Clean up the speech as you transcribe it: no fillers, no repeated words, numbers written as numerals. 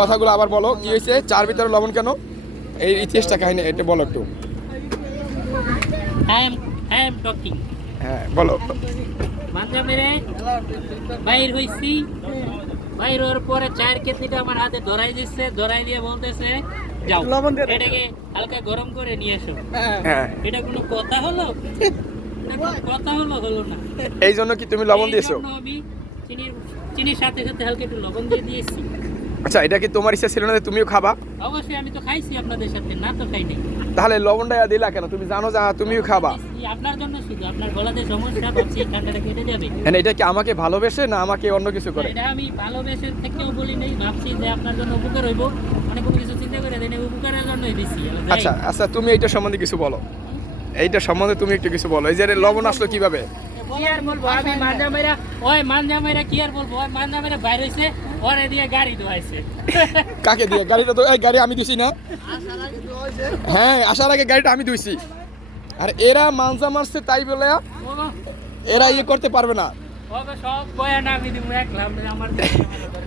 কথাগুলো আবার বলো, কি হয়েছে? চার ভিতরে লবণ কেন? এই ইতিহাসটা কাহিনী এটা বলো একটু। I am talking. হ্যাঁ বলো। মাঝে মেরে বাইর হইছি, বাইর হওয়ার পরে চায়ের কেটলিটা আমার হাতে ধরাই দিচ্ছে, ধরাই দিয়ে বলতেছে যাও এটাকে হালকা গরম করে নিয়ে এসো। হ্যাঁ, এটা কোনো কথা হলো? এটা কোনো কথা হলো না। এই জন্য কি তুমি লবণ দিয়েছো? এই জন্য আমি চিনির সাথে সাথে হালকা একটু লবণ দিয়ে দিয়েছি। আচ্ছা, এটা কি তোমার ইচ্ছা ছিল না যে তুমিও খাবা? অবশ্যই আমি তো খাইছি আপনাদের সাথে, না তো খাই নাই। তাহলে লবণটা দিলা কেন? তুমি জানো যে তুমিও খাবা। আপনার জন্য শুধু, আপনার গলাতে সমস্যা, ভাবছি এই ঠান্ডাটা কেটে যাবে। হ্যাঁ, এটা কি আমাকে ভালোবেসে না আমাকে অন্য কিছু করে? এটা আমি ভালোবেসে থেকেও বলি নাই, ভাবছি যে আপনার জন্য উপকার হইব, মানে কোনো কিছু চিন্তা করে দেন, উপকারের জন্যই দিছি। আচ্ছা আচ্ছা, তুমি এইটা সম্বন্ধে কিছু বলো। এইটা সম্বন্ধে তুমি একটু কিছু বলো। এই যে লবণ আসলো কিভাবে? কি আর বলবো আমি, মানজা মাইরা কি আর বলবো, ওই মানজা মাইরা বাইরে হইছে, ওরে দিয়ে গাড়ি ধোয়াইছে। কাকে দিয়ে? গাড়িটা তো এই গাড়ি আমি দিছি না? হ্যাঁ, আসার আগে গাড়িটা আমি ধুইছি। আর এরা মানজা মারছে তাই বলে এরা ইয়ে করতে পারবে না। সব বয়ান আমি দিব, এক লাভ নেই আমার।